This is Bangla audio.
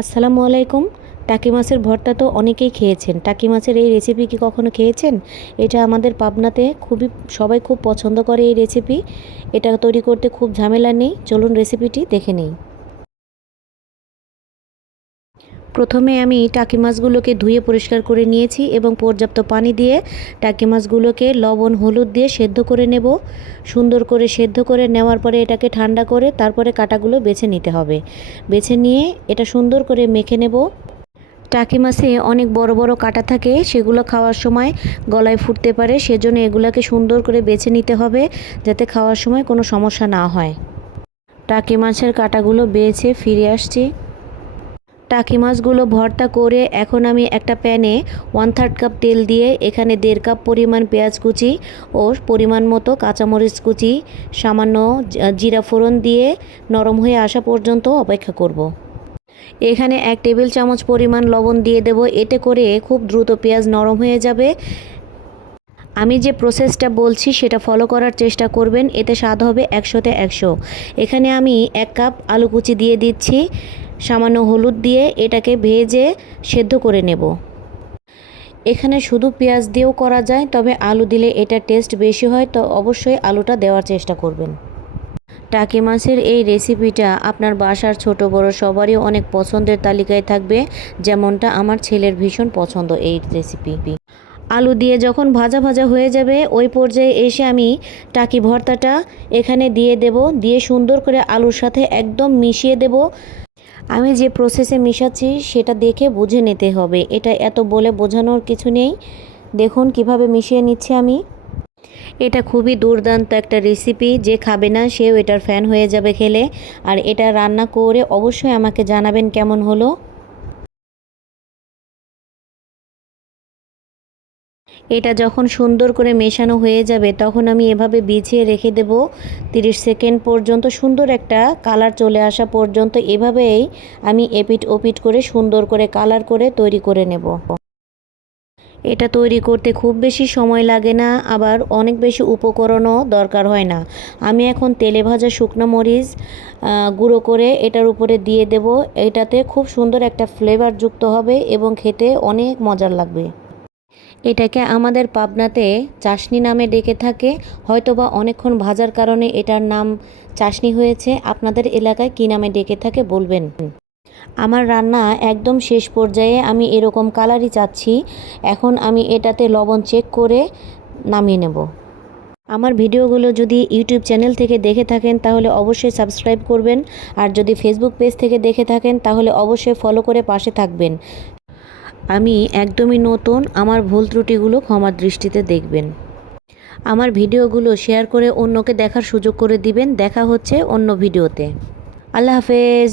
আসসালামু আলাইকুম। টাকি মাছের ভর্তা তো অনেকেই খেয়েছেন। টাকি মাছের এই রেসিপি কি কখনো খেয়েছেন? এটা আমাদের পাবনাতে খুবই, সবাই খুব পছন্দ করে এই রেসিপি এটা তৈরি করতে খুব ঝামেলা নেই। চলুন রেসিপিটি দেখে নেই। প্রথমে আমি টাকি মাছগুলোকে ধুয়ে পরিষ্কার করে নিয়েছি এবং পর্যাপ্ত পানি দিয়ে টাকি মাছগুলোকে লবণ, হলুদ দিয়ে সেদ্ধ করে নেব। সুন্দর করে সেদ্ধ করে নেওয়ার পরে এটাকে ঠান্ডা করে তারপরে কাটাগুলো বেছে নিতে হবে। বেছে নিয়ে এটা সুন্দর করে মেখে নেব। টাকি মাছে অনেক বড় বড় কাটা থাকে, সেগুলো খাওয়ার সময় গলায় ফুটতে পারে, সেজন্য এগুলোকে সুন্দর করে বেছে নিতে হবে যাতে খাওয়ার সময় কোনো সমস্যা না হয়। টাকি মাছের কাটাগুলো বেছে ফিরে আসছি। টাকি মাছগুলো ভর্তা করে এখন আমি একটা প্যানে ওয়ান থার্ড কাপ তেল দিয়ে এখানে দেড় কাপ পরিমাণ পেঁয়াজ কুচি ও পরিমাণ মতো কাঁচামরিচ কুচি, সামান্য জিরা ফোড়ন দিয়ে নরম হয়ে আসা পর্যন্ত অপেক্ষা করব। এখানে এক টেবিল চামচ পরিমাণ লবণ দিয়ে দেব, এতে করে খুব দ্রুত পেঁয়াজ নরম হয়ে যাবে। আমি যে প্রসেসটা বলছি সেটা ফলো করার চেষ্টা করবেন, এতে স্বাদ হবে একশোতে একশো। এখানে আমি এক কাপ আলু কুচি দিয়ে দিচ্ছি। সামান্য হলুদ দিয়ে এটাকে ভেজে সেদ্ধ করে নেব। এখানে শুধু পেঁয়াজ দিয়েও করা যায়, তবে আলু দিলে এটা টেস্ট বেশি হয়, তো অবশ্যই আলুটা দেওয়ার চেষ্টা করবেন। টাকি মাছের এই রেসিপিটা আপনার বাসার ছোট বড় সবারই অনেক পছন্দের তালিকায় থাকবে, যেমনটা আমার ছেলের ভীষণ পছন্দ এই রেসিপি। আলু দিয়ে যখন ভাজা ভাজা হয়ে যাবে, ওই পর্যায়ে এসে আমি টাকি ভর্তাটা এখানে দিয়ে দেব, দিয়ে সুন্দর করে আলুর সাথে একদম মিশিয়ে দেব। আমি যে প্রসেসে মিশাচ্ছি, সেটা দেখে বুঝে নিতে হবে। এটা এত বলে বোঝানোর কিছু নেই। দেখুন কীভাবে মিশিয়ে নিচ্ছে আমি। এটা খুবই দুর্দান্ত একটা রেসিপি যে খাবে না, সেও এটার ফ্যান হয়ে যাবে খেলে। আর এটা রান্না করে অবশ্যই আমাকে জানাবেন কেমন হলো। এটা যখন সুন্দর করে মেশানো হয়ে যাবে, তখন আমি এভাবে বিছিয়ে রেখে দেব। 30 সেকেন্ড পর্যন্ত সুন্দর একটা কালার চলে আসা পর্যন্ত এভাবেই আমি এপিট ওপিট করে সুন্দর করে কালার করে তৈরি করে নেব। এটা তৈরি করতে খুব বেশি সময় লাগে না, আবার অনেক বেশি উপকরণও দরকার হয় না। আমি এখন তেলে ভাজা শুকনো মরিচ গুঁড়ো করে এটার উপরে দিয়ে দেব। এটাতে খুব সুন্দর একটা ফ্লেভার যুক্ত হবে এবং খেতে অনেক মজার লাগবে। এটাকে আমাদের পাবনাতে চাশনি নামে ডেকে থাকে। হয়তোবা অনেকক্ষণ ভাজার কারণে এটার নাম চাশনি হয়েছে। আপনাদের এলাকায় কী নামে ডেকে থাকে বলবেন। আমার রান্না একদম শেষ পর্যায়ে আমি এরকম কালারই চাচ্ছি। এখন আমি এটাতে লবণ চেক করে নামিয়ে নেব। আমার ভিডিওগুলো যদি ইউটিউব চ্যানেল থেকে দেখে থাকেন, তাহলে অবশ্যই সাবস্ক্রাইব করবেন। আর যদি ফেসবুক পেজ থেকে দেখে থাকেন, তাহলে অবশ্যই ফলো করে পাশে থাকবেন। আমি একদমই নতুন, আমার ভুল ত্রুটিগুলো ক্ষমার দৃষ্টিতে দেখবেন। আমার ভিডিওগুলো শেয়ার করে অন্যকে দেখার সুযোগ করে দিবেন। দেখা হচ্ছে অন্য ভিডিওতে। আল্লাহ হাফেজ।